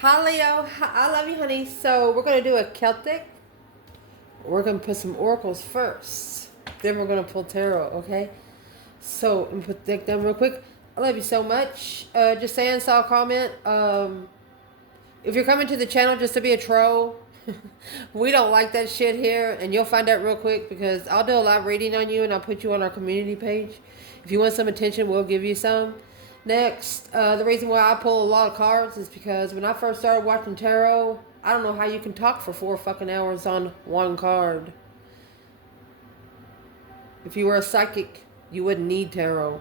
Hi Leo, I love you, honey. So we're gonna do a Celtic. We're gonna put some oracles first. Then we're gonna pull tarot. Okay. So I'm gonna put the deck down real quick. I love you so much. Just saying, saw a comment. If you're coming to the channel just to be a troll, we don't like that shit here, and you'll find out real quick because I'll do a live reading on you and I'll put you on our community page. If you want some attention, we'll give you some. Next, the reason why I pull a lot of cards is because when I first started watching tarot, I don't know how you can talk for 4 fucking hours on one card. If you were a psychic, you wouldn't need tarot.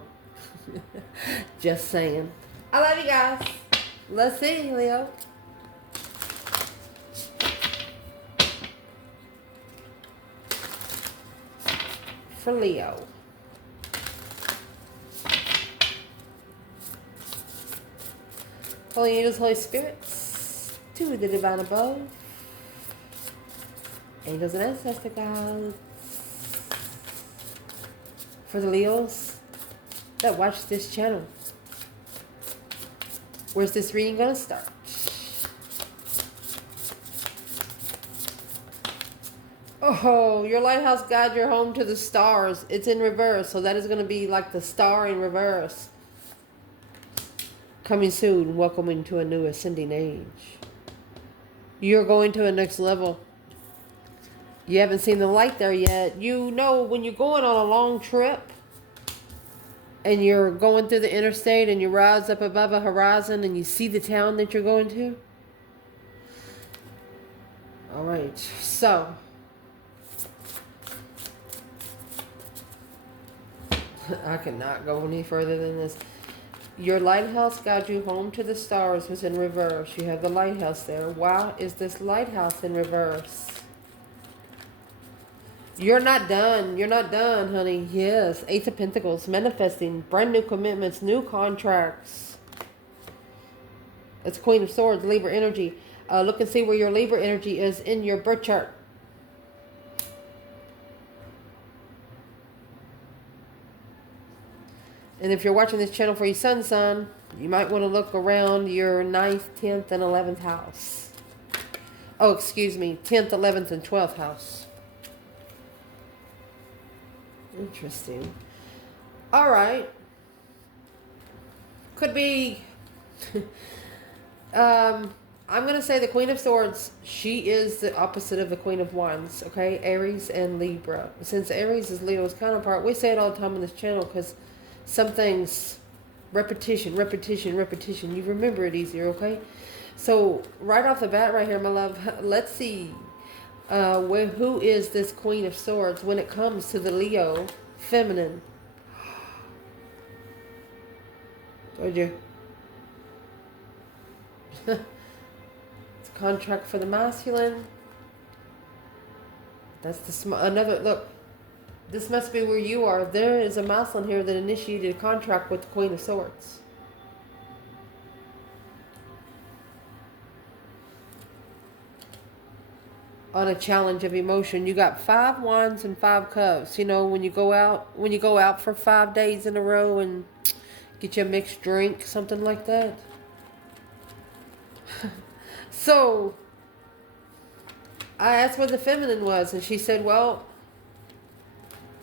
Just saying. I love you guys. Let's see, Leo. For Leo. Holy angels, Holy spirits, to the divine above, angels and ancestor gods, for the Leos that watch this channel. Where's this reading gonna start? Oh, your lighthouse guide your home to the stars. It's in reverse, so that is going to be like the star in reverse. Coming soon, welcoming to a new ascending age. You're going to a next level. You haven't seen the light there yet. You know, when you're going on a long trip and you're going through the interstate and you rise up above a horizon and you see the town that you're going to. All right, so I cannot go any further than this. Your lighthouse guides you home to the stars was in reverse. You have the lighthouse there. Why is this lighthouse in reverse? You're not done. You're not done, honey. Yes. Ace of Pentacles. Manifesting. Brand new commitments. New contracts. It's Queen of Swords. Libra energy. Look and see where your Libra energy is in your birth chart. And if you're watching this channel for your sun sign, you might want to look around your 9th, 10th, and 11th house. Oh, excuse me. 10th, 11th, and 12th house. Interesting. All right. Could be... I'm going to say the Queen of Swords, she is the opposite of the Queen of Wands, okay? Aries and Libra. Since Aries is Leo's counterpart, we say it all the time on this channel because some things, repetition. You remember it easier, okay? So, right off the bat right here, my love, let's see who is this Queen of Swords when it comes to the Leo feminine. Told you. It's a contract for the masculine. That's the another look. This must be where you are. There is a masculine here that initiated a contract with the Queen of Swords. On a challenge of emotion. You got 5 wands and 5 cups. You know, when you go out for 5 days in a row and get you a mixed drink, something like that. So, I asked what the feminine was, and she said, well,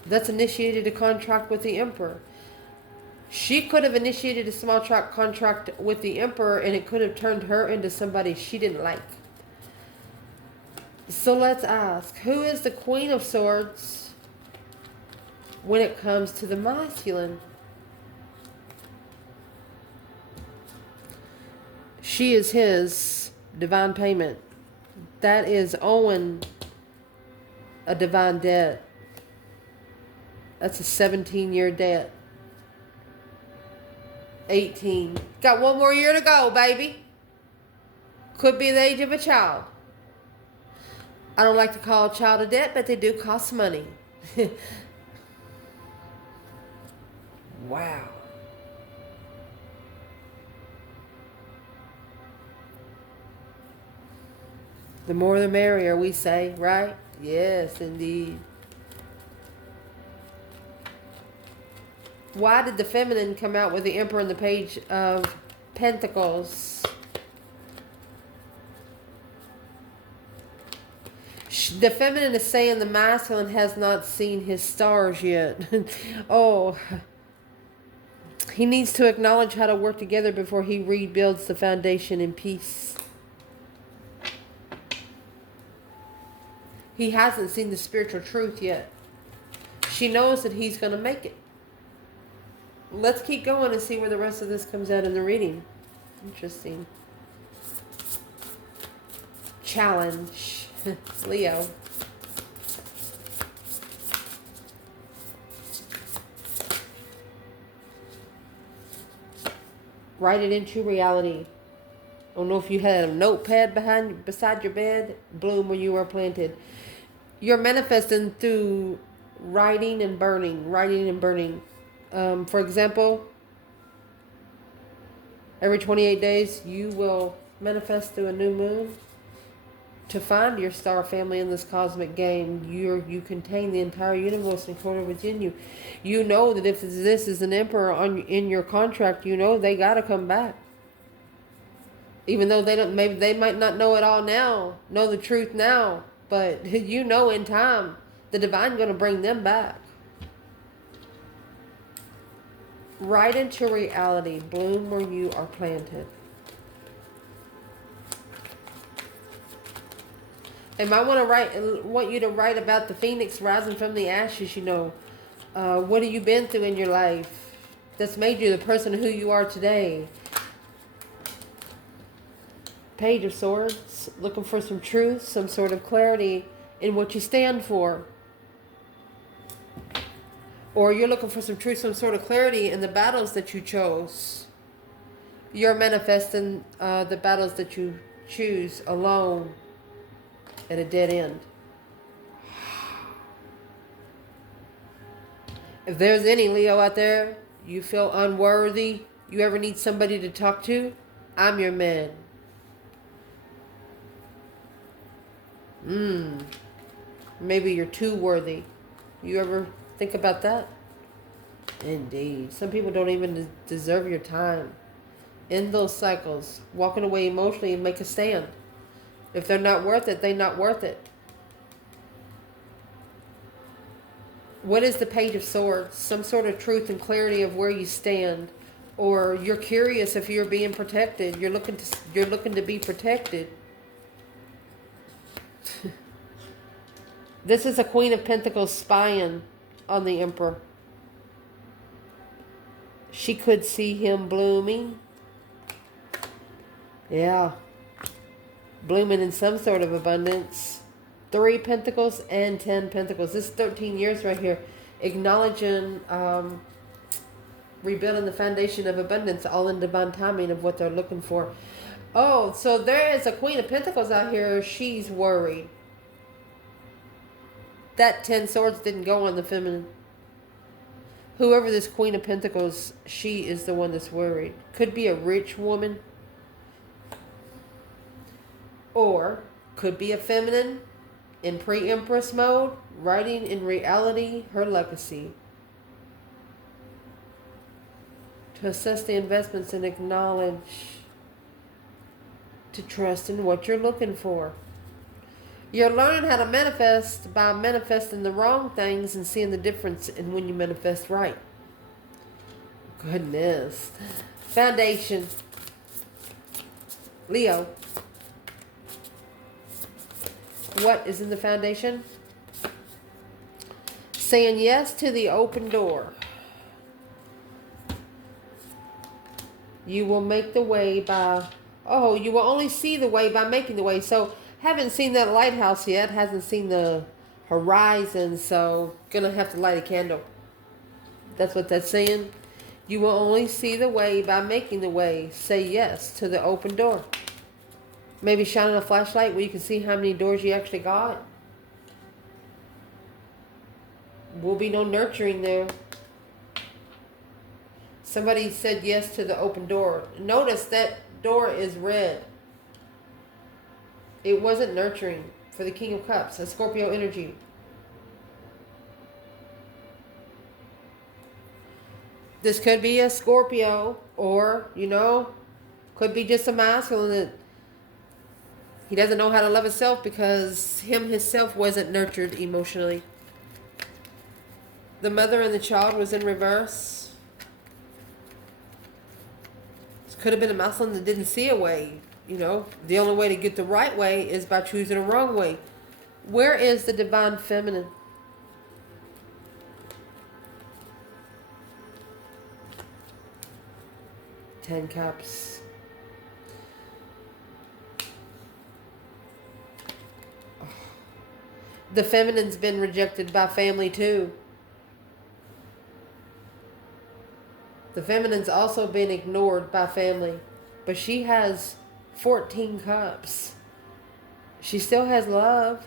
that's initiated a contract with the Emperor. She could have initiated a small contract with the Emperor, and it could have turned her into somebody she didn't like. So let's ask, who is the Queen of Swords when it comes to the masculine? She is his divine payment. That is owing a divine debt. That's a 17-year debt. 18. Got 1 more year to go, baby. Could be the age of a child. I don't like to call a child a debt, but they do cost money. Wow. The more the merrier, we say, right? Yes, indeed. Why did the feminine come out with the Emperor and the Page of Pentacles? The feminine is saying the masculine has not seen his stars yet. Oh, he needs to acknowledge how to work together before he rebuilds the foundation in peace. He hasn't seen the spiritual truth yet. She knows that he's going to make it. Let's keep going and see where the rest of this comes out in the reading. Interesting. Challenge. Leo. Write it into reality. I don't know if you had a notepad beside your bed. Bloom where you are planted. You're manifesting through writing and burning. Writing and burning. For example, every 28 days you will manifest through a new moon to find your star family in this cosmic game. You contain the entire universe encoded within you. You know that if this is an emperor in your contract, you know they got to come back. Even though maybe they might not know it all now, know the truth now, but you know in time the divine going to bring them back. Write into reality. Bloom where you are planted. And I want you to write about the phoenix rising from the ashes. You know, what have you been through in your life that's made you the person who you are today? Page of Swords, looking for some truth, some sort of clarity in what you stand for. Or you're looking for some truth, some sort of clarity in the battles that you chose. You're manifesting the battles that you choose alone at a dead end. If there's any Leo out there, you feel unworthy, you ever need somebody to talk to, I'm your man. Maybe you're too worthy. You ever think about that? Indeed. Some people don't even deserve your time. End those cycles. Walking away emotionally and make a stand. If they're not worth it, they're not worth it. What is the Page of Swords? Some sort of truth and clarity of where you stand. Or you're curious if you're being protected. You're looking to be protected. This is a Queen of Pentacles spying on the Emperor. She could see him blooming. Yeah. Blooming in some sort of abundance. 3 Pentacles and 10 Pentacles. This is 13 years right here. Acknowledging, rebuilding the foundation of abundance, all in divine timing of what they're looking for. Oh, so there is a Queen of Pentacles out here. She's worried. That 10 Swords didn't go on the feminine. Whoever this Queen of Pentacles, she is the one that's worried. Could be a rich woman. Or could be a feminine in pre-empress mode, writing in reality her legacy. To assess the investments and acknowledge, to trust in what you're looking for. You're learning how to manifest by manifesting the wrong things and seeing the difference in when you manifest right. Goodness. Foundation. Leo. What is in the foundation? Saying yes to the open door. You will make the way by... Oh, you will only see the way by making the way. So... Haven't seen that lighthouse yet. Hasn't seen the horizon. So, gonna have to light a candle. That's what that's saying. You will only see the way by making the way. Say yes to the open door. Maybe shining a flashlight where you can see how many doors you actually got. Will be no nurturing there. Somebody said yes to the open door. Notice that door is red. It wasn't nurturing for the King of Cups, a Scorpio energy. This could be a Scorpio or, could be just a masculine that He doesn't know how to love himself because himself wasn't nurtured emotionally. The mother and the child was in reverse. This could have been a masculine that didn't see a way. You know, the only way to get the right way is by choosing a wrong way. Where is the divine feminine? Ten Cups. Oh. The feminine's been rejected by family too. The feminine's also been ignored by family. But she has 14 cups. She still has love.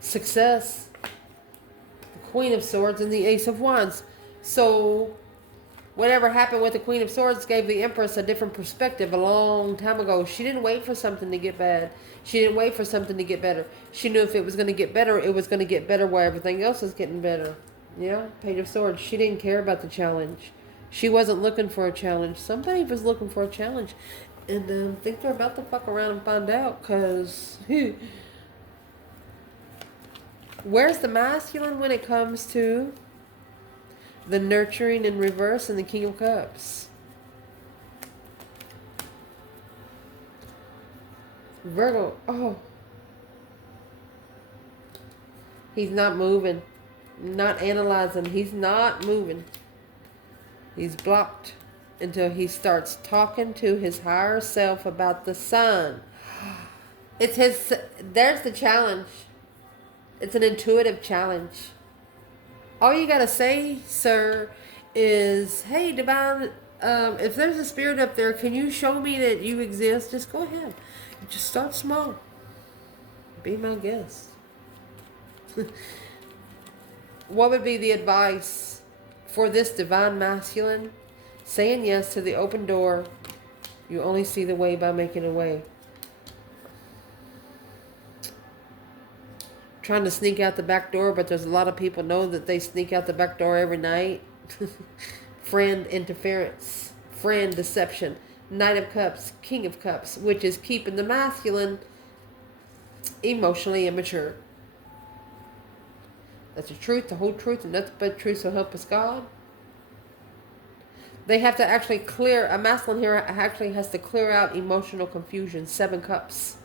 Success. The Queen of Swords and the Ace of Wands. So whatever happened with the Queen of Swords gave the Empress a different perspective a long time ago. She didn't wait for something to get bad. She didn't wait for something to get better. She knew if it was going to get better, it was going to get better while everything else was getting better. Yeah, Page of Swords. She didn't care about the challenge. She wasn't looking for a challenge. Somebody was looking for a challenge. And I think they're about to fuck around and find out, because where's the masculine when it comes to the nurturing in reverse and the King of Cups? Virgo. Oh. He's not moving. Not analyzing. He's not moving. He's blocked until he starts talking to his higher self about the sun. It's his. There's the challenge. It's an intuitive challenge. All you gotta say, sir, is, hey, divine, if there's a spirit up there, can you show me that you exist? Just go ahead. Just start small. Be my guest. What would be the advice for this divine masculine? Saying yes to the open door. You only see the way by making a way. Trying to sneak out the back door, but there's a lot of people know that they sneak out the back door every night. Friend interference. Friend deception. Knight of Cups. King of Cups. Which is keeping the masculine emotionally immature. That's the truth, the whole truth, and nothing but truth, so help us God. They have to actually clear, a masculine here actually has to clear out emotional confusion. 7 Cups.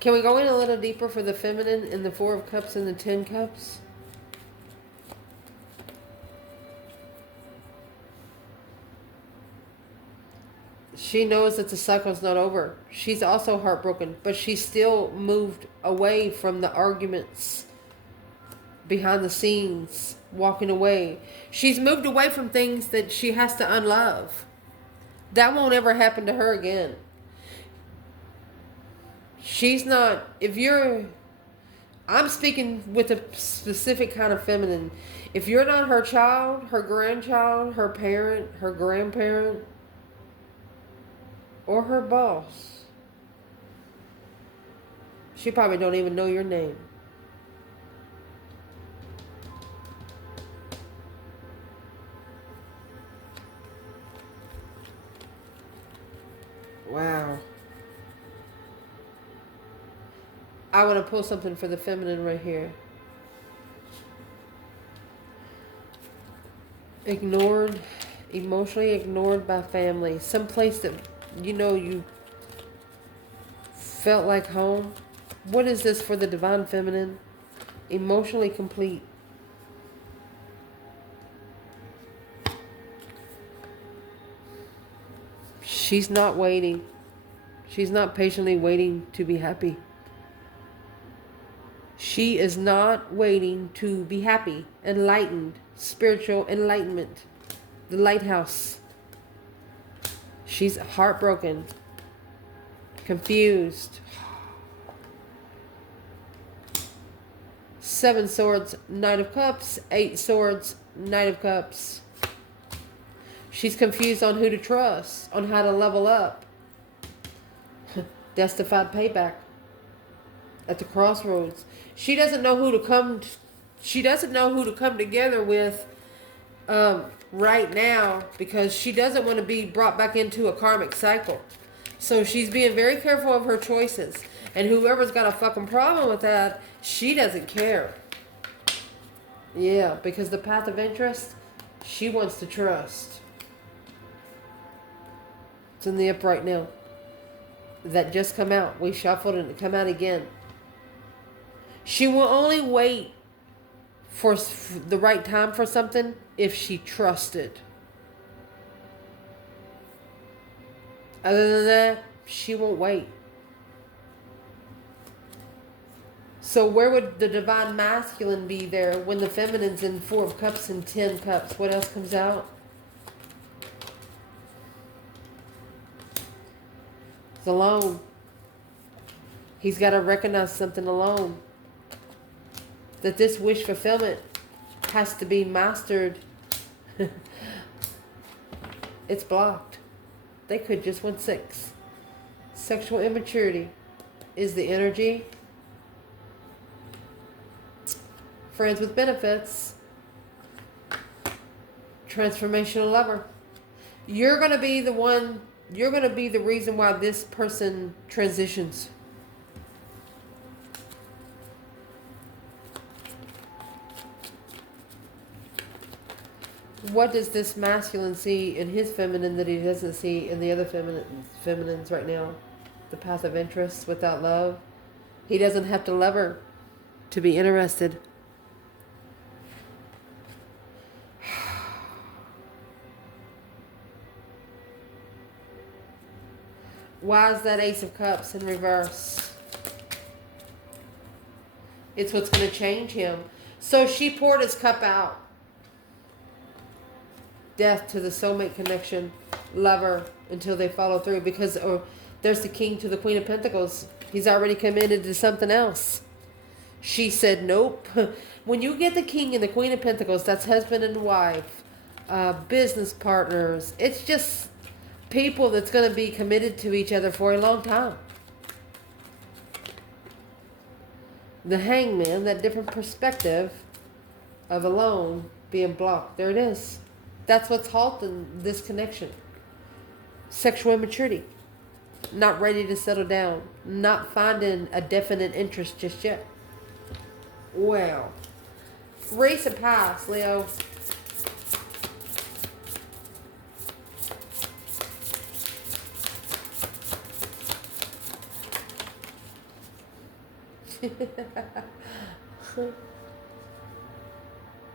Can we go in a little deeper for the feminine in the 4 of Cups and the 10 Cups? She knows that the cycle's not over. She's also heartbroken, but she's still moved away from the arguments behind the scenes, walking away. She's moved away from things that she has to unlove. That won't ever happen to her again. She's not, I'm speaking with a specific kind of feminine. If you're not her child, her grandchild, her parent, her grandparent, or her boss, she probably don't even know your name. Wow. I want to pull something for the feminine right here. Ignored, emotionally ignored by family. Someplace that you felt like home. What is this for the divine feminine? Emotionally complete. She's not waiting. She's not patiently waiting to be happy. She is not waiting to be happy. Enlightened. Spiritual enlightenment. The lighthouse. She's heartbroken. Confused. 7 Swords, Knight of Cups. 8 Swords, Knight of Cups. She's confused on who to trust. On how to level up. Justified payback. At the crossroads. She doesn't know who to come together with right now because she doesn't want to be brought back into a karmic cycle. So she's being very careful of her choices. And whoever's got a fucking problem with that, she doesn't care. Yeah, because the path of interest, she wants to trust. It's in the upright now. That just come out. We shuffled and it come out again. She will only wait for the right time for something if she trusted. Other than that, she won't wait. So where would the divine masculine be there when the feminine's in 4 of cups and 10 cups? What else comes out? It's alone. He's got to recognize something alone. That this wish fulfillment has to be mastered. It's blocked. They could just want 6. Sexual immaturity is the energy. Friends with benefits. Transformational lover. You're going to be the one, you're going to be the reason why this person transitions. What does this masculine see in his feminine that he doesn't see in the other feminines right now? The path of interest without love. He doesn't have to love her to be interested. Why is that Ace of Cups in reverse? It's what's going to change him. So she poured his cup out. Death to the soulmate connection, lover, until they follow through. Because there's the King to the Queen of Pentacles. He's already committed to something else. She said nope. When you get the King and the Queen of Pentacles, that's husband and wife, business partners. It's just people that's going to be committed to each other for a long time. The Hangman, that different perspective of alone being blocked. There it is. That's what's halting this connection. Sexual immaturity. Not ready to settle down. Not finding a definite interest just yet. Well. Recent past, Leo.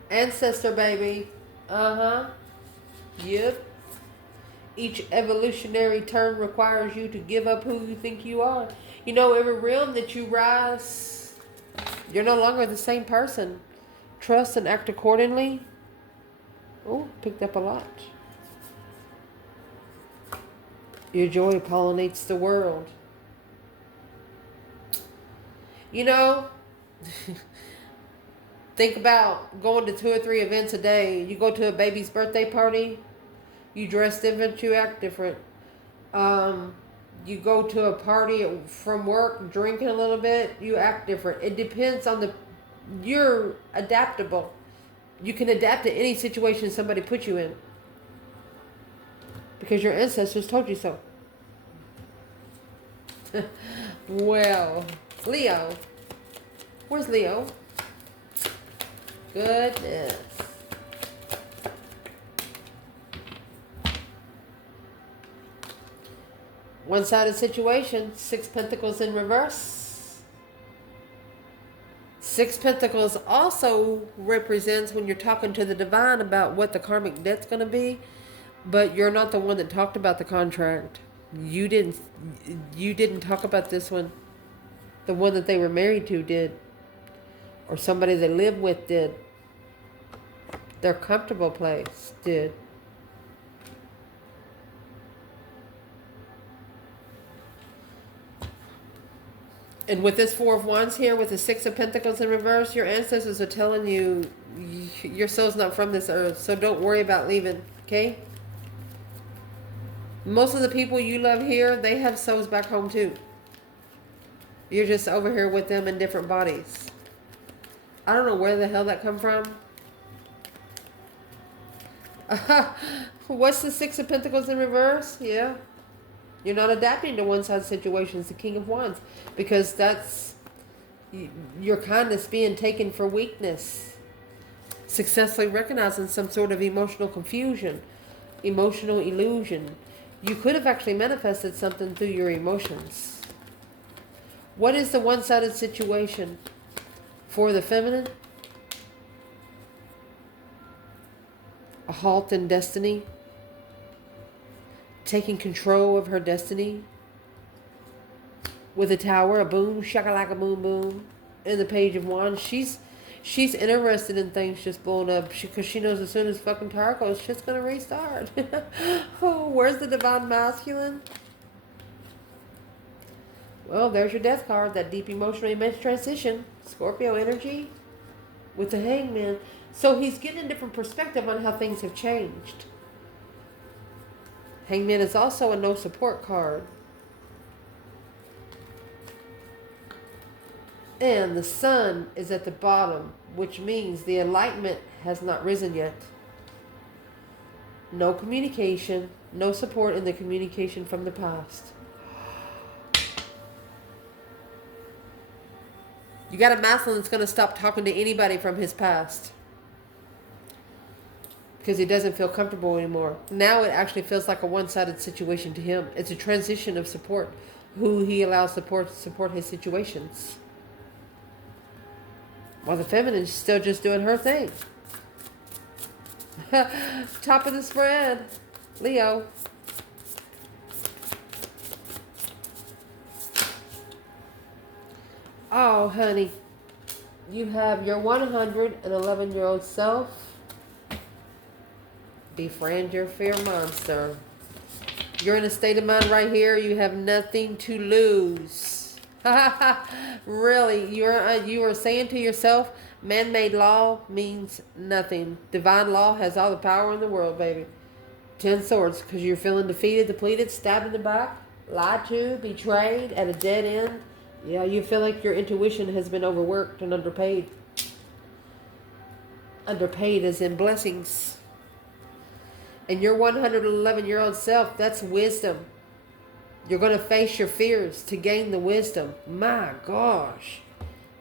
Ancestor, baby. Uh-huh. Yep. Each evolutionary turn requires you to give up who you think you are. You know, every realm that you rise, you're no longer the same person. Trust and act accordingly. Oh, picked up a lot. Your joy pollinates the world. You know, think about going to 2 or 3 events a day. You go to a baby's birthday party, you dress different, you act different. You go to a party from work, drinking a little bit, you act different. It depends on you're adaptable. You can adapt to any situation somebody puts you in. Because your ancestors told you so. Well, Leo. Where's Leo? Goodness. One-sided situation. 6 Pentacles in reverse. 6 Pentacles also represents when you're talking to the divine about what the karmic debt's going to be, but you're not the one that talked about the contract. You didn't talk about this one. The one that they were married to did. Or somebody they live with did. Their comfortable place did. And with this 4 of Wands here, with the 6 of Pentacles in reverse, your ancestors are telling you your soul's not from this earth, so don't worry about leaving, okay? Most of the people you love here, they have souls back home too. You're just over here with them in different bodies. I don't know where the hell that come from. What's the Six of Pentacles in reverse? Yeah. You're not adapting to one-sided situations, the King of Wands, because that's your kindness being taken for weakness. Successfully recognizing some sort of emotional confusion, emotional illusion. You could have actually manifested something through your emotions. What is the one-sided situation for the feminine? A halt in destiny. Taking control of her destiny. With a tower, a boom, shakalaka boom boom. In the Page of Wands, she's interested in things just blowing up because she knows as soon as fucking tower goes, shit's gonna restart. Oh, where's the Divine Masculine? Well, there's your Death card, that deep emotional immense transition. Scorpio energy with the Hangman. So he's getting a different perspective on how things have changed. Hangman is also a no support card. And the sun is at the bottom, which means the enlightenment has not risen yet. No communication, no support in the communication from the past. You got a masculine that's going to stop talking to anybody from his past. Because he doesn't feel comfortable anymore. Now it actually feels like a one-sided situation to him. It's a transition of support. Who he allows support to support his situations. While the feminine's still just doing her thing. Top of the spread. Leo. Oh, honey. You have your 111-year-old self. Befriend your fear monster. You're in a state of mind right here. You have nothing to lose. Really, you are saying to yourself, man-made law means nothing. Divine law has all the power in the world, baby. 10 swords, because you're feeling defeated, depleted, stabbed in the back, lied to, betrayed, at a dead end. Yeah, you feel like your intuition has been overworked and underpaid. Underpaid as in blessings. And your 111-year-old self, that's wisdom. You're going to face your fears to gain the wisdom. My gosh.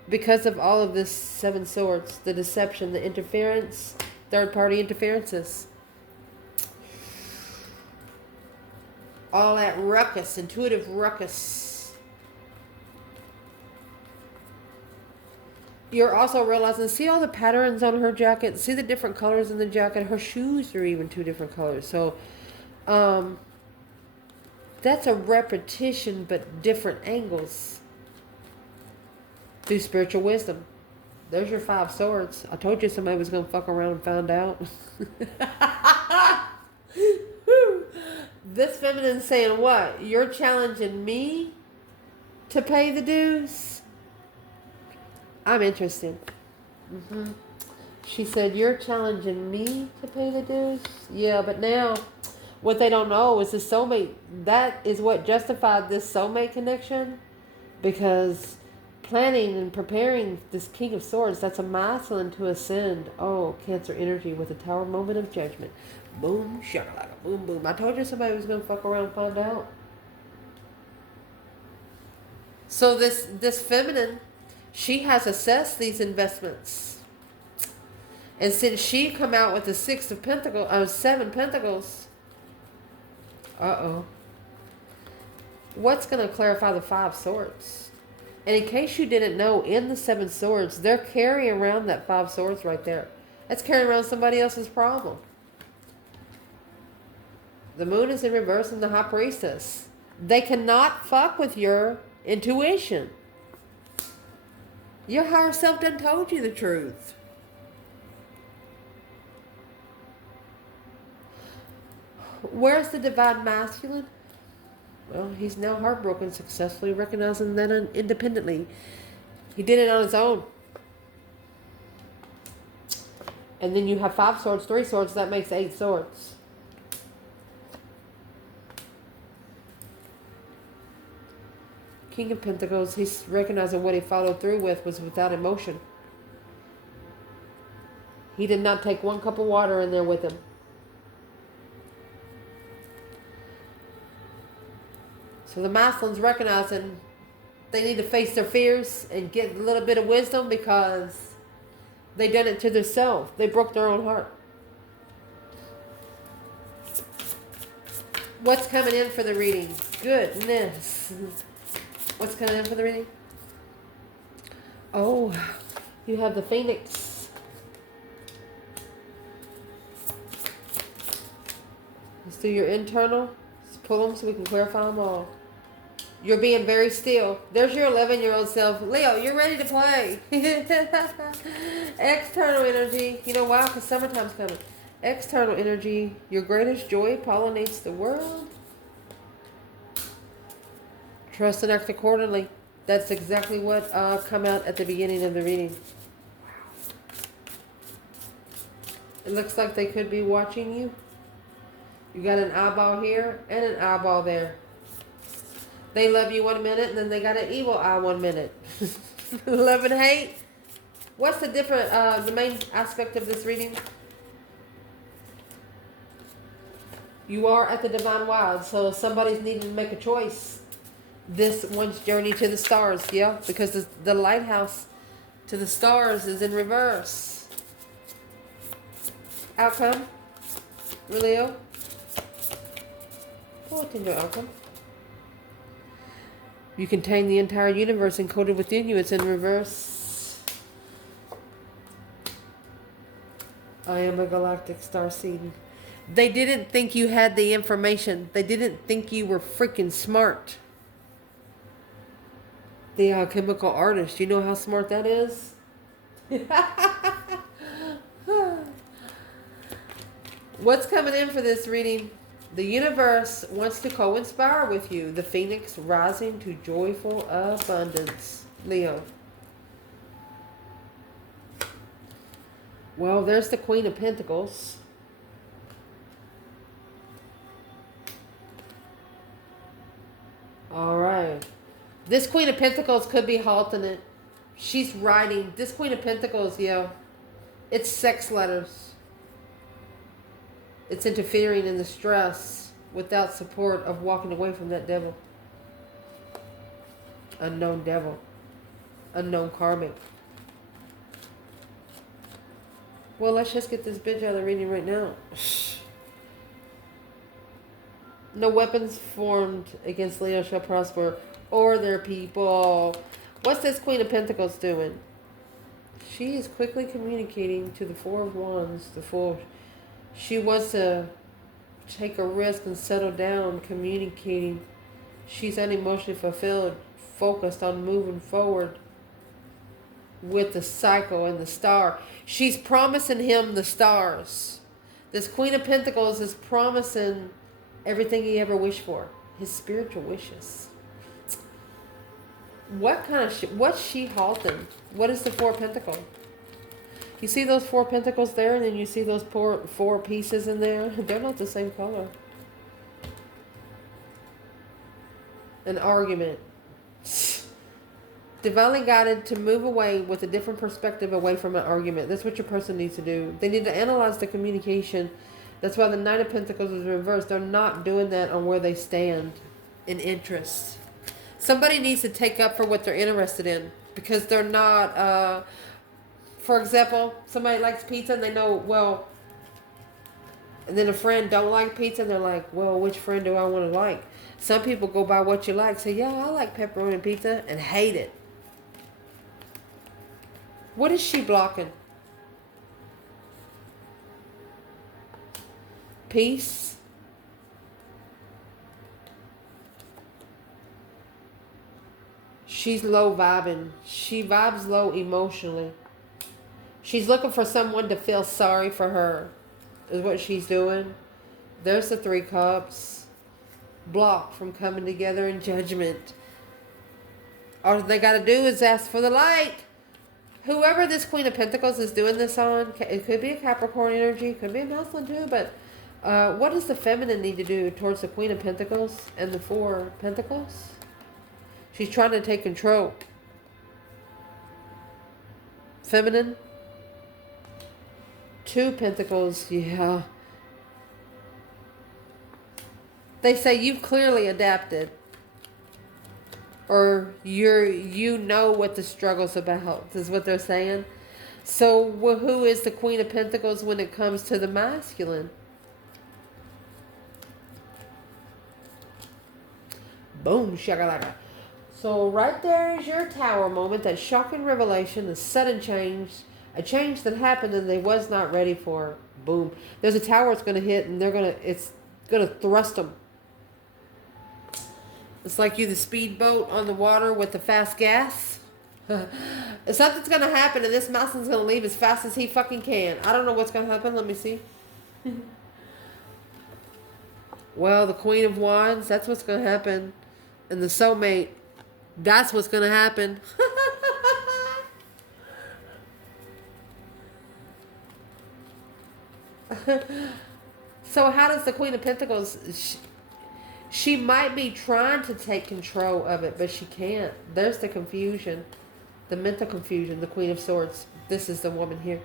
Because of all of this 7 swords, the deception, the interference, third-party interferences. All that ruckus, intuitive ruckus. You're also realizing, see all the patterns on her jacket? See the different colors in the jacket? Her shoes are even 2 different colors. So, that's a repetition, but different angles. Through spiritual wisdom. There's your 5 swords. I told you somebody was going to fuck around and find out. This feminine saying what? You're challenging me to pay the dues? I'm interested. She said, you're challenging me to pay the dues? Yeah, but now, what they don't know is the soulmate. That is what justified this soulmate connection. Because planning and preparing this King of Swords, that's a masculine to ascend. Oh, Cancer energy with a tower moment of judgment. Boom, shakalaka, boom, boom. I told you somebody was going to fuck around and find out. So this feminine, she has assessed these investments. And since she come out with the 6 of Pentacles, 7 Pentacles, what's going to clarify the 5 swords? And in case you didn't know, in the 7 swords, they're carrying around that 5 swords right there. That's carrying around somebody else's problem. The moon is in reverse in the High Priestess. They cannot fuck with your intuition. Your higher self done told you the truth. Where's the Divine Masculine? Well, he's now heartbroken, successfully recognizing that independently. He did it on his own. And then you have 5 swords, 3 swords, that makes 8 swords. King of Pentacles, he's recognizing what he followed through with was without emotion. He did not take 1 cup of water in there with him. So the masculine's recognizing they need to face their fears and get a little bit of wisdom because they done it to themselves. They broke their own heart. What's coming in for the reading? Goodness. What's coming in for the reading? Oh, you have the Phoenix. Let's do your internal. Let's pull them so we can clarify them all. You're being very still. There's your 11-year-old self. Leo, you're ready to play. External energy. You know why? Because summertime's coming. External energy. Your greatest joy pollinates the world. Trust and act accordingly. That's exactly what come out at the beginning of the reading. It looks like they could be watching you. You got an eyeball here and an eyeball there. They love you 1 minute and then they got an evil eye 1 minute. Love and hate. What's the different, the main aspect of this reading? You are at the divine wild, so somebody's needing to make a choice. This one's journey to the stars, yeah, because the lighthouse to the stars is in reverse. Outcome, Leo. Pull it into outcome. You contain the entire universe encoded within you. It's in reverse. I am a galactic star seed. They didn't think you had the information. They didn't think you were freaking smart. The alchemical artist. You know how smart that is? What's coming in for this reading? The universe wants to co-inspire with you. The Phoenix rising to joyful abundance. Leo. Well, there's the Queen of Pentacles. All right. This Queen of Pentacles could be halting it. She's writing. This Queen of Pentacles, yeah. It's sex letters. It's interfering in the stress without support of walking away from that devil. Unknown devil. Unknown karmic. Well, let's just get this bitch out of the reading right now. No weapons formed against Leo shall prosper or their people. What's this Queen of Pentacles doing? She is quickly communicating to the Four of Wands, the Fool. She wants to take a risk and settle down, communicating. She's unemotionally fulfilled, focused on moving forward with the cycle and the star. She's promising him the stars. This Queen of Pentacles is promising everything he ever wished for. His spiritual wishes. What kind of what's she halting? What is the Four of Pentacles? You see those Four Pentacles there, and then you see those four pieces in there? They're not the same color. An argument. Divinely guided to move away with a different perspective away from an argument. That's what your person needs to do. They need to analyze the communication. That's why the Knight of Pentacles is reversed. They're not doing that on where they stand in interest. Somebody needs to take up for what they're interested in, because they're not... for example, somebody likes pizza and they know, well, and then a friend don't like pizza and they're like, well, which friend do I want to like? Some people go by what you like. Say, yeah, I like pepperoni pizza, and hate it. What is she blocking? Peace. She's low vibing. She vibes low emotionally. She's looking for someone to feel sorry for her, is what she's doing. There's the Three Cups. Blocked from coming together in judgment. All they got to do is ask for the light. Whoever this Queen of Pentacles is doing this on, it could be a Capricorn energy, could be a masculine too, but what does the feminine need to do towards the Queen of Pentacles and the Four Pentacles? She's trying to take control. Feminine. Two Pentacles, yeah. They say you've clearly adapted. or you know what the struggle's about, is what they're saying. So who is the Queen of Pentacles when it comes to the masculine? Boom, shakalaka. So right there is your Tower moment, that shocking revelation, the sudden change, a change that happened and they was not ready for. Boom. There's a tower it's going to hit, and it's going to thrust them. It's like you the speedboat on the water with the fast gas. Something's going to happen, and this Masculine's going to leave as fast as he fucking can. I don't know what's going to happen. Let me see. Well, the Queen of Wands, that's what's going to happen. And the soulmate, that's what's going to happen. So how does the Queen of Pentacles... She might be trying to take control of it, but she can't. There's the confusion. The mental confusion. The Queen of Swords. This is the woman here.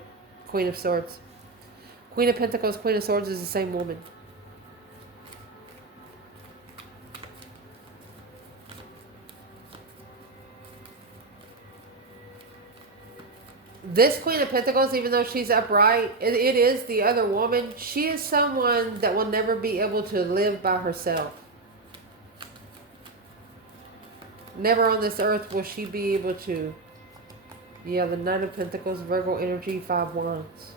Queen of Swords. Queen of Pentacles, Queen of Swords is the same woman. This Queen of Pentacles, even though she's upright, it is the other woman. She is someone that will never be able to live by herself. Never on this earth will she be able to. Yeah, the Knight of Pentacles, Virgo energy, 5 Wands.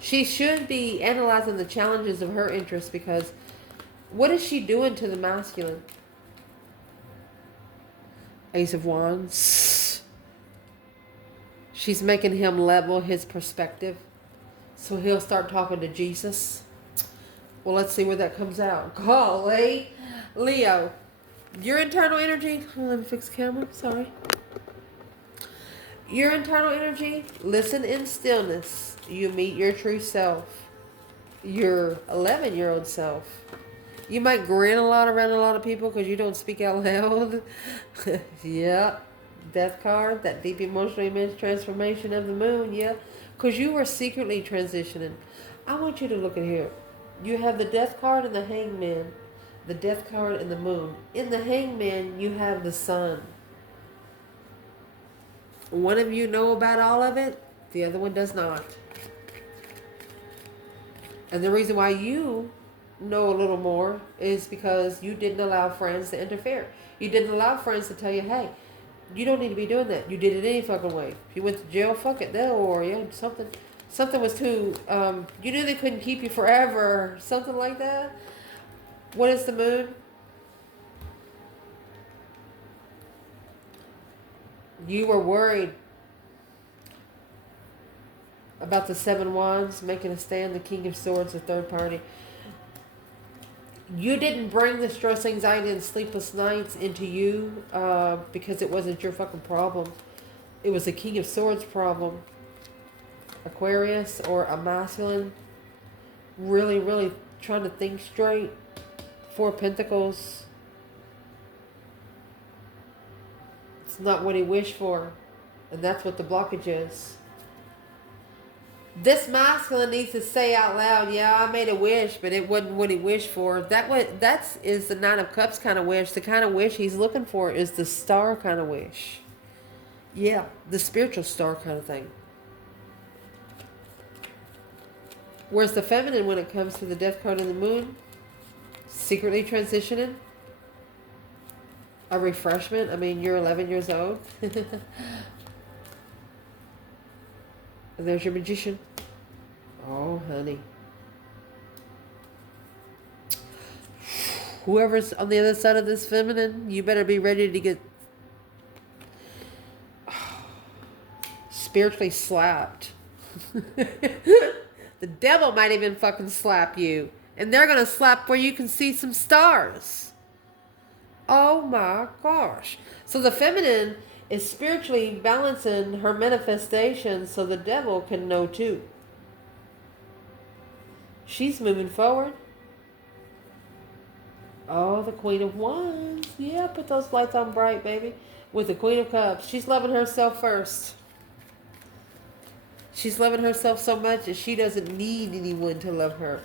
She should be analyzing the challenges of her interests, because what is she doing to the masculine? Ace of Wands. She's making him level his perspective, so he'll start talking to Jesus. Well, let's see where that comes out. Golly. Leo, your internal energy. Let me fix the camera. Sorry. Your internal energy. Listen in stillness. You meet your true self. Your 11-year-old self. You might grin a lot around a lot of people because you don't speak out loud. Yeah. Death card. That deep emotional image transformation of the moon. Yeah. Because you were secretly transitioning. I want you to look at here. You have the Death card and the Hangman. The Death card and the moon. In the Hangman, you have the sun. One of you know about all of it. The other one does not. And the reason why you know a little more is because you didn't allow friends to interfere. You didn't allow friends to tell you, hey, you don't need to be doing that. You did it any fucking way. If you went to jail, fuck it. Or yeah, something was too, you knew they couldn't keep you forever. Something like that. What is the moon? You were worried about the 7 Wands making a stand, the King of Swords, the third party. You didn't bring the stress, anxiety, and sleepless nights into you because it wasn't your fucking problem. It was the King of Swords problem. Aquarius or a masculine really, really trying to think straight. 4 Pentacles. It's not what he wished for. And that's what the blockage is. This masculine needs to say out loud, yeah, I made a wish, but it wasn't what he wished for. That is the 9 of Cups kind of wish. The kind of wish he's looking for is the star kind of wish. Yeah, the spiritual star kind of thing. Where's the feminine when it comes to the Death card and the moon? Secretly transitioning. A refreshment. I mean, you're 11 years old. And there's your Magician. Oh, honey. Whoever's on the other side of this feminine, you better be ready to get spiritually slapped. The devil might even fucking slap you. And they're going to slap where you can see some stars. Oh my gosh. So the feminine is spiritually balancing her manifestation so the devil can know too. She's moving forward. Oh, the Queen of Wands. Yeah, put those lights on bright, baby. With the Queen of Cups. She's loving herself first. She's loving herself so much that she doesn't need anyone to love her.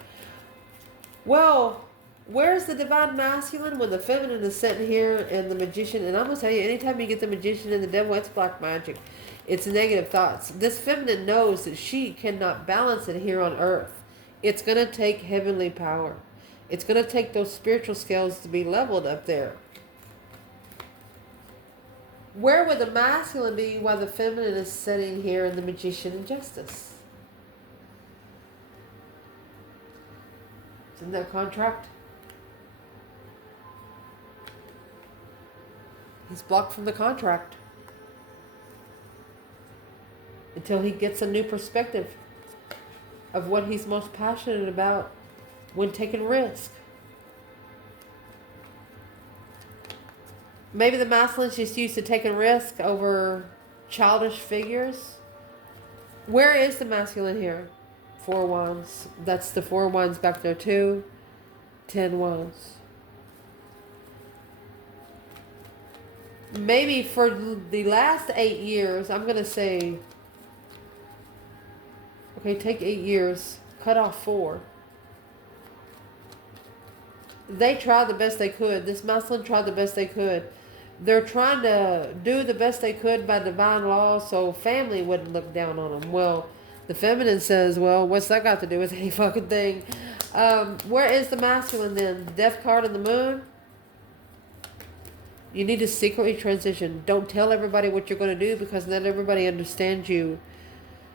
Well, Where's the divine masculine when the feminine is sitting here and the magician? And I'm going to tell you, anytime you get the magician and the devil, it's black magic. It's negative thoughts. This feminine knows that she cannot balance it here on earth. It's going to take heavenly power. It's going to take those spiritual scales to be leveled up there. Where would the masculine be while the feminine is sitting here in the magician and justice? It's in that contract. He's blocked from the contract until he gets a new perspective of what he's most passionate about when taking risk. Maybe the masculine's just used to taking risk over childish figures. Where is the masculine here? 4 wands. That's the 4 wands back there too. 10 wands. Maybe for the last 8 years, I'm going to say, okay, take 8 years, cut off 4. They tried the best they could. This masculine tried the best they could. They're trying to do the best they could by divine law so family wouldn't look down on them. Well, the feminine says, well, what's that got to do with any fucking thing? Where is the masculine then? The death card and the moon? You need to secretly transition. Don't tell everybody what you're going to do because not everybody understands you.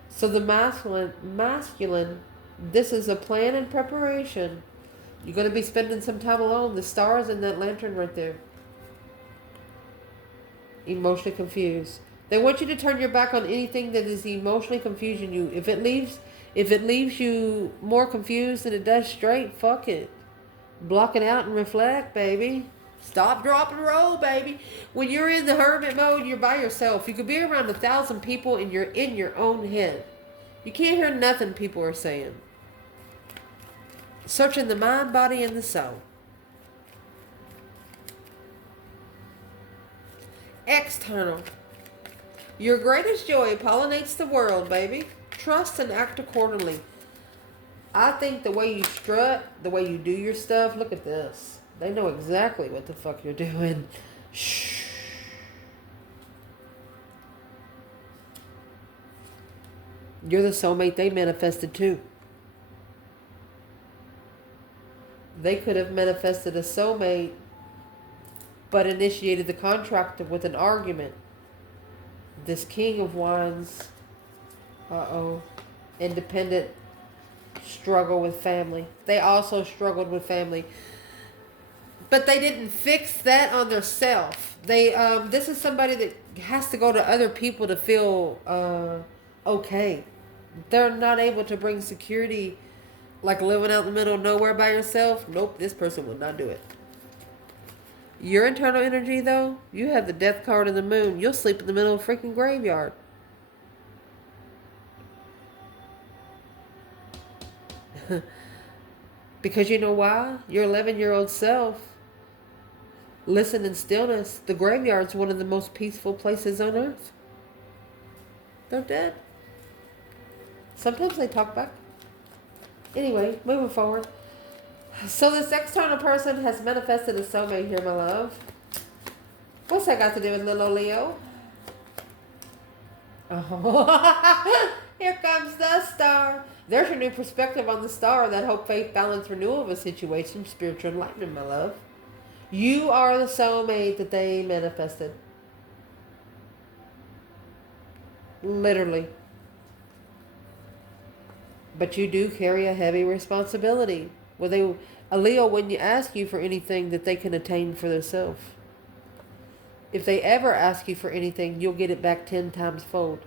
So the masculine, this is a plan and preparation. You're going to be spending some time alone. The stars in that lantern right there. Emotionally confused. They want you to turn your back on anything that is emotionally confusing you. If it leaves you more confused than it does straight, fuck it. Block it out and reflect, baby. Stop, drop, and roll, baby. When you're in the hermit mode, you're by yourself. You could be around 1,000 people and you're in your own head. You can't hear nothing people are saying. Searching the mind, body, and the soul. External. Your greatest joy pollinates the world, baby. Trust and act accordingly. I think the way you strut, the way you do your stuff, look at this. They know exactly what the fuck you're doing. Shh. You're the soulmate they manifested too. They could have manifested a soulmate, but initiated the contract with an argument. This King of Wands, independent, struggle with family. They also struggled with family. But they didn't fix that on their self. This is somebody that has to go to other people to feel okay. They're not able to bring security, like living out in the middle of nowhere by yourself. Nope, this person will not do it. Your internal energy, though, you have the death card and the moon. You'll sleep in the middle of a freaking graveyard. Because you know why? Your 11-year-old self, listen in stillness. The graveyard's one of the most peaceful places on earth. They're dead. Sometimes they talk back. Anyway, moving forward. So this external person has manifested a soulmate here, my love. What's that got to do with little Leo? Oh, here comes the star. There's your new perspective on the star. That hope, faith, balance, renewal of a situation. Spiritual enlightenment, my love. You are the soulmate that they manifested. Literally. But you do carry a heavy responsibility. Well, a Leo wouldn't ask you for anything that they can attain for themselves. If they ever ask you for anything, you'll get it back 10 times fold.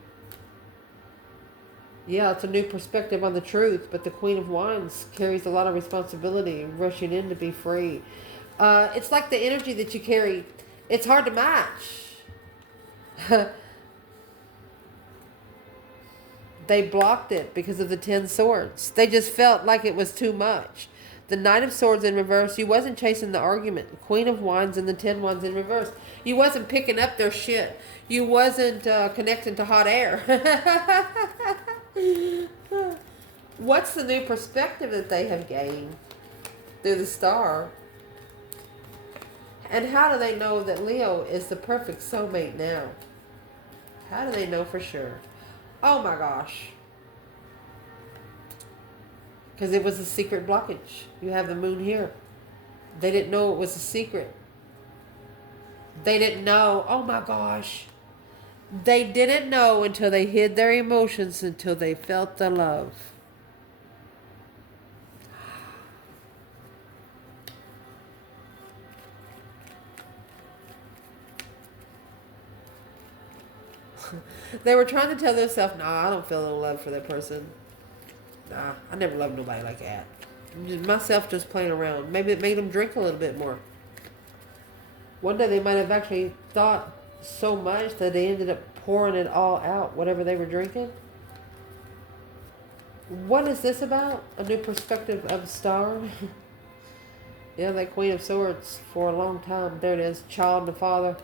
Yeah, it's a new perspective on the truth, but the Queen of Wands carries a lot of responsibility, rushing in to be free. It's like the energy that you carry. It's hard to match. They blocked it because of the 10 swords. They just felt like it was too much. The Knight of Swords in reverse, you wasn't chasing the argument. The Queen of Wands and the 10 Wands in reverse. You wasn't picking up their shit. You wasn't connecting to hot air. What's the new perspective that they have gained? through the star. And how do they know that Leo is the perfect soulmate now? How do they know for sure? Oh my gosh. Because it was a secret blockage. You have the moon here. They didn't know it was a secret. They didn't know. Oh my gosh. They didn't know until they hid their emotions, until they felt the love. They were trying to tell themselves, nah, I don't feel no love for that person. Nah, I never loved nobody like that. Myself just playing around. Maybe it made them drink a little bit more. One day they might have actually thought so much that they ended up pouring it all out, whatever they were drinking. What is this about? A new perspective of a star? Yeah, that Queen of Swords for a long time. There it is. Child and the father.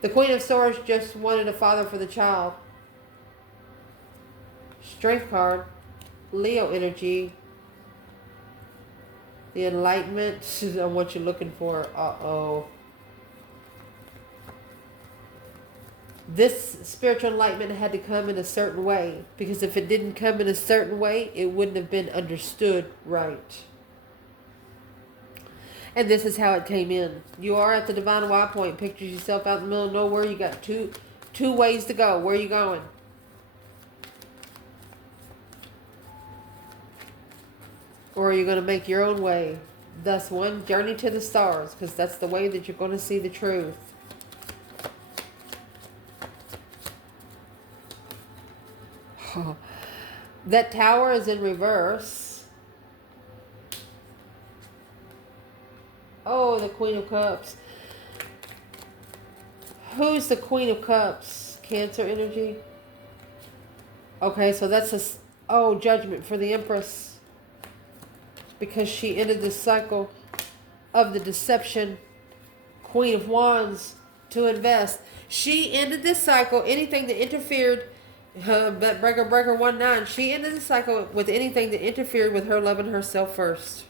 The Queen of Swords just wanted a father for the child. Strength card. Leo energy. The enlightenment on what you're looking for. Uh-oh. This spiritual enlightenment had to come in a certain way. Because if it didn't come in a certain way, it wouldn't have been understood right. And this is how it came in. You are at the divine Y point. Picture yourself out in the middle of nowhere. You got two ways to go. Where are you going? Or are you going to make your own way? Thus, one, journey to the stars, because that's the way that you're going to see the truth. That tower is in reverse. Oh, the Queen of Cups. Who's the Queen of Cups? Cancer energy. Okay, so that's judgment for the Empress. Because she ended the cycle of the deception. Queen of Wands to invest. She ended this cycle. Anything that interfered, breaker 1-9. She ended the cycle with anything that interfered with her loving herself first.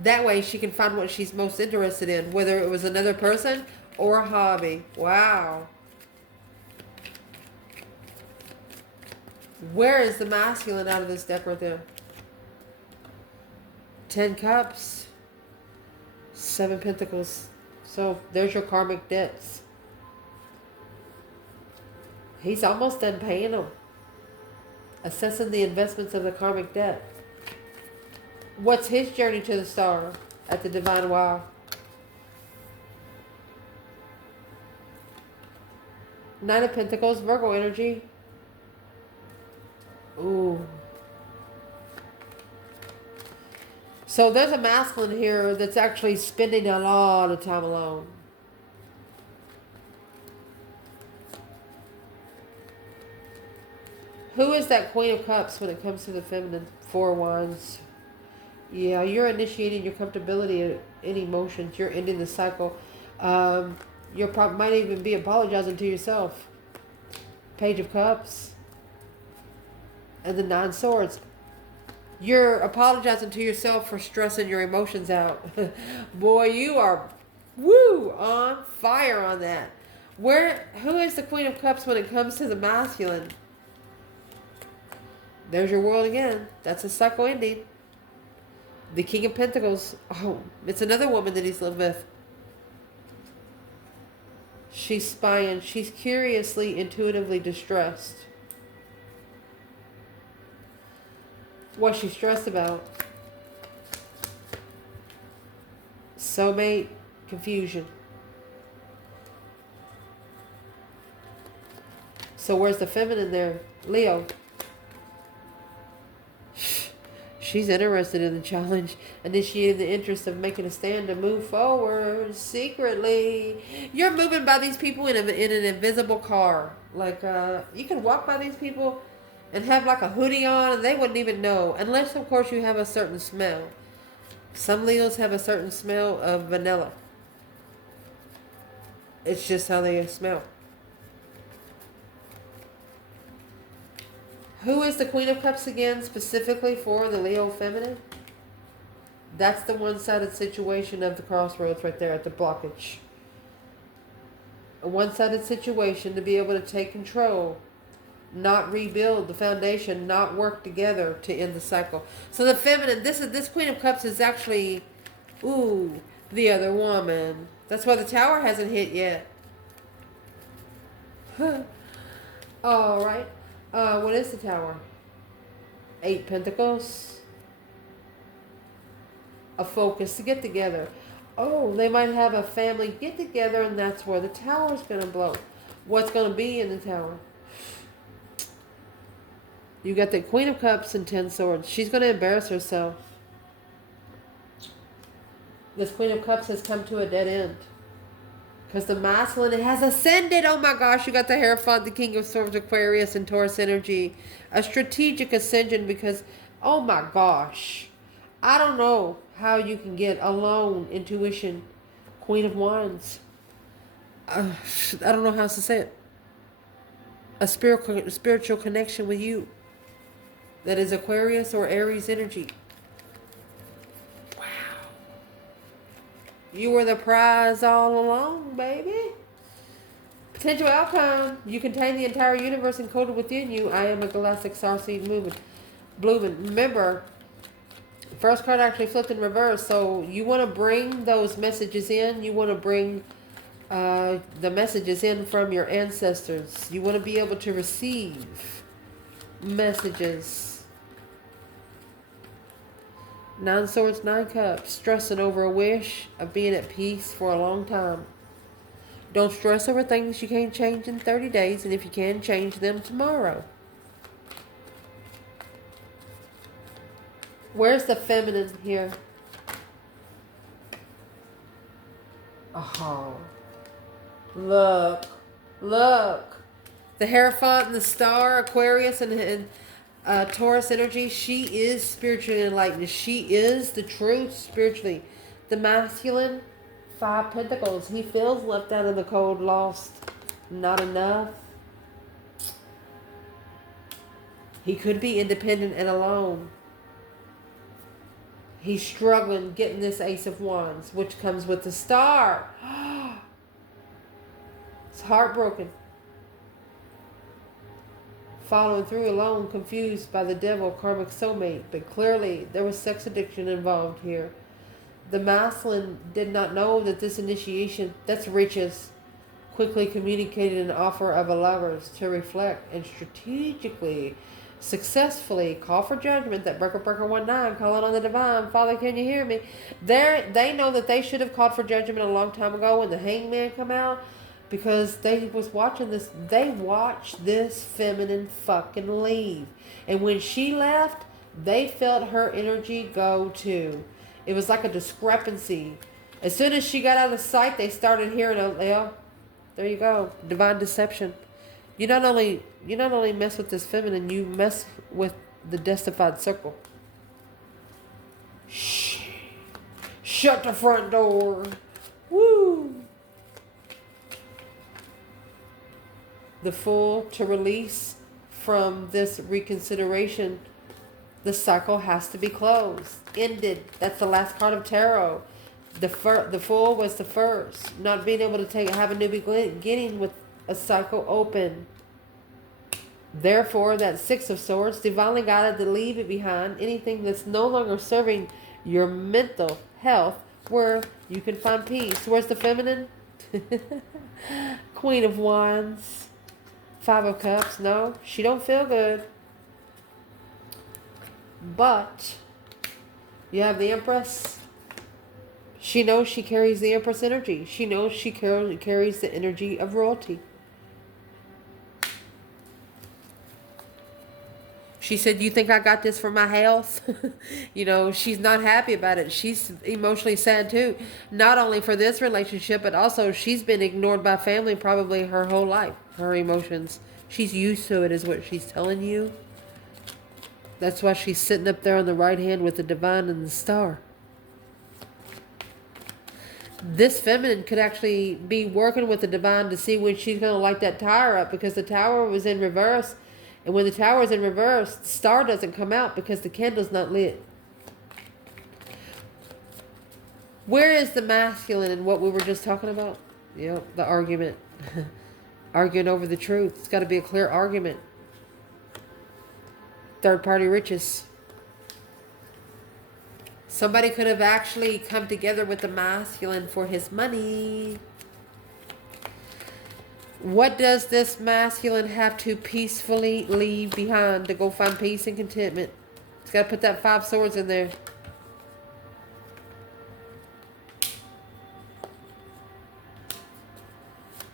That way she can find what she's most interested in, whether it was another person or a hobby. Wow. Where is the masculine out of this deck right there? 10 Cups, 7 Pentacles. So there's your karmic debts. He's almost done paying them. Assessing the investments of the karmic debt. What's his journey to the star at the divine Y? Nine of Pentacles, Virgo energy. Ooh. So there's a masculine here that's actually spending a lot of time alone. Who is that Queen of Cups when it comes to the feminine? 4 Wands. Yeah, you're initiating your comfortability in emotions. You're ending the cycle. You might even be apologizing to yourself. Page of Cups. And the 9 Swords. You're apologizing to yourself for stressing your emotions out. Boy, you are on fire on that. Who is the Queen of Cups when it comes to the masculine? There's your world again. That's a cycle ending. The King of Pentacles. Oh, it's another woman that he's lived with. She's spying. She's curiously, intuitively distressed. What's she stressed about? Soulmate, confusion. So where's the feminine there? Leo. She's interested in the challenge, initiating the interest of making a stand to move forward secretly. You're moving by these people in an invisible car. Like, you can walk by these people and have like a hoodie on and they wouldn't even know. Unless, of course, you have a certain smell. Some Leos have a certain smell of vanilla. It's just how they smell. Who is the Queen of Cups again, specifically for the Leo feminine? That's the one-sided situation of the crossroads right there at the blockage. A one-sided situation to be able to take control, not rebuild the foundation, not work together to end the cycle. So the feminine, this Queen of Cups is actually, ooh, the other woman. That's why the Tower hasn't hit yet. All right. What is the Tower? 8 Pentacles. A focus to get together. Oh, they might have a family get together, and that's where the Tower is going to blow. What's going to be in the Tower? You got the Queen of Cups and 10 Swords. She's going to embarrass herself. This Queen of Cups has come to a dead end. Because the masculine, it has ascended. Oh my gosh, you got the Hierophant, the King of Swords, Aquarius, and Taurus energy. A strategic ascension because, oh my gosh. I don't know how you can get alone intuition. Queen of Wands. I don't know how else to say it. A spiritual connection with you. That is Aquarius or Aries energy. Wow. You were the prize all along, baby. Potential outcome. You contain the entire universe encoded within you. I am a galactic starseed movement. Blooming. Remember, first card actually flipped in reverse. So you want to bring those messages in. You want to bring the messages in from your ancestors. You want to be able to receive messages. 9 Swords, 9 Cups. Stressing over a wish of being at peace for a long time. Don't stress over things you can't change in 30 days. And if you can, change them tomorrow. Where's the feminine here? Oh. Look. Look. The Hierophant and the Star, Aquarius and Taurus energy. She is spiritually enlightened. She is the truth spiritually. The masculine, 5 Pentacles. He feels left out in the cold, lost, not enough. He could be independent and alone. He's struggling getting this Ace of Wands, which comes with the Star. It's heartbroken. Following through alone, confused by the devil, karmic soulmate. But clearly, there was sex addiction involved here. The masculine did not know that this initiation, that's riches, quickly communicated an offer of a lovers to reflect and strategically, successfully call for judgment. That breaker 19 calling on the divine. Father, can you hear me? They know that they should have called for judgment a long time ago when the hangman come out. Because they was watching this. They watched this feminine fucking leave. And when she left, they felt her energy go too. It was like a discrepancy. As soon as she got out of sight, they started hearing, oh, there you go. Divine deception. You not only mess with this feminine, you mess with the destified circle. Shh. Shut the front door. Woo. The Fool, to release from this reconsideration, the cycle has to be closed, ended. That's the last card of tarot. The Fool was the first, not being able to have a new beginning with a cycle open. Therefore, that 6 of Swords, divinely guided to leave it behind, anything that's no longer serving your mental health, where you can find peace. Where's the feminine? Queen of Wands. 5 of Cups. No, she don't feel good. But you have the Empress. She knows she carries the Empress energy. She knows she carries the energy of royalty. She said, you think I got this for my health? She's not happy about it. She's emotionally sad too. Not only for this relationship, but also she's been ignored by family probably her whole life. Her emotions. She's used to it is what she's telling you. That's why she's sitting up there on the right hand with the divine and the star. This feminine could actually be working with the divine to see when she's going to light that tower up, because the tower was in reverse. And when the tower is in reverse, the star doesn't come out because the candle's not lit. Where is the masculine in what we were just talking about? Yep, the argument. Arguing over the truth. It's got to be a clear argument. Third party riches. Somebody could have actually come together with the masculine for his money. What does this masculine have to peacefully leave behind to go find peace and contentment? It's got to put that 5 swords in there.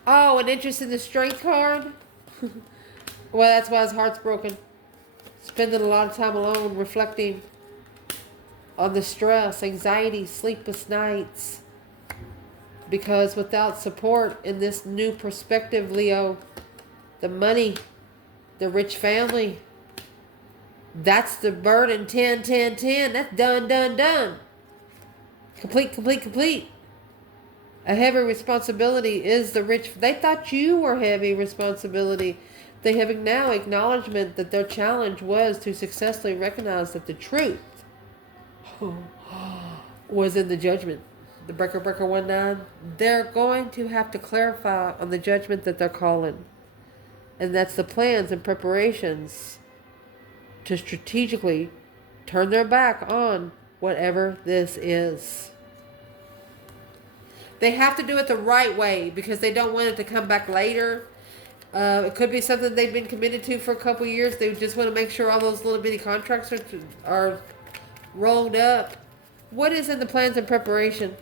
Oh, an interest in the strength card? Well, that's why his heart's broken. Spending a lot of time alone, reflecting on the stress, anxiety, sleepless nights. Because without support in this new perspective, Leo, the money, the rich family, that's the burden. 10, 10, 10. That's done, done, done. Complete, complete, complete. A heavy responsibility is the rich. They thought you were heavy responsibility. They have now acknowledgement that their challenge was to successfully recognize that the truth was in the judgment. The breaker 19. They're going to have to clarify on the judgment that they're calling. And that's the plans and preparations to strategically turn their back on whatever this is. They have to do it the right way because they don't want it to come back later. It could be something they've been committed to for a couple years. They just want to make sure all those little bitty contracts are rolled up. What is in the plans and preparation?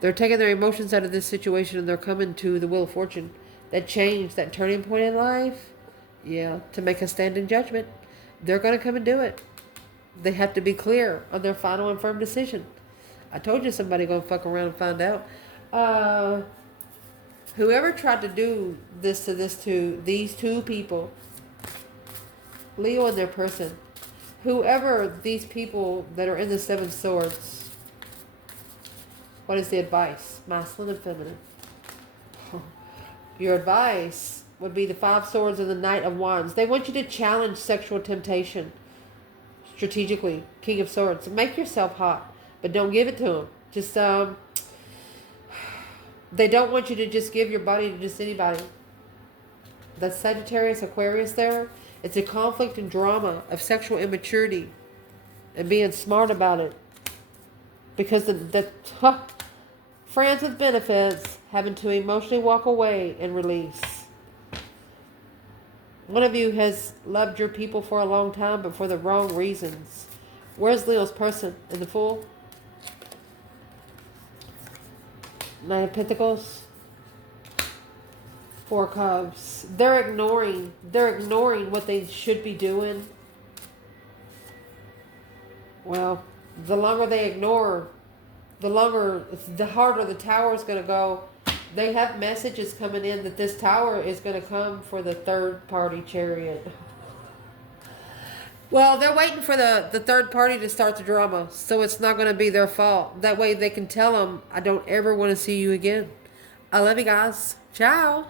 They're taking their emotions out of this situation and they're coming to the wheel of fortune. That change, that turning point in life. Yeah, to make a stand in judgment. They're going to come and do it. They have to be clear on their final and firm decision. I told you somebody going to fuck around and find out. Whoever tried to do this to these two people, Leo and their person, whoever these people that are in the 7 swords, what is the advice? Masculine and feminine. Your advice would be the 5 swords and the Knight of Wands. They want you to challenge sexual temptation. Strategically, King of Swords. Make yourself hot, but don't give it to them. Just, they don't want you to just give your body to just anybody. That's Sagittarius, Aquarius there. It's a conflict and drama of sexual immaturity and being smart about it. Because friends with benefits having to emotionally walk away and release. One of you has loved your people for a long time, but for the wrong reasons. Where's Leo's person in the Fool? Nine of Pentacles. 4 Cups. They're ignoring what they should be doing. Well, the longer they ignore, the harder the tower is going to go. They have messages coming in that this tower is going to come for the third party chariot. Well, they're waiting for the third party to start the drama, so it's not going to be their fault. That way they can tell them, I don't ever want to see you again. I love you guys. Ciao.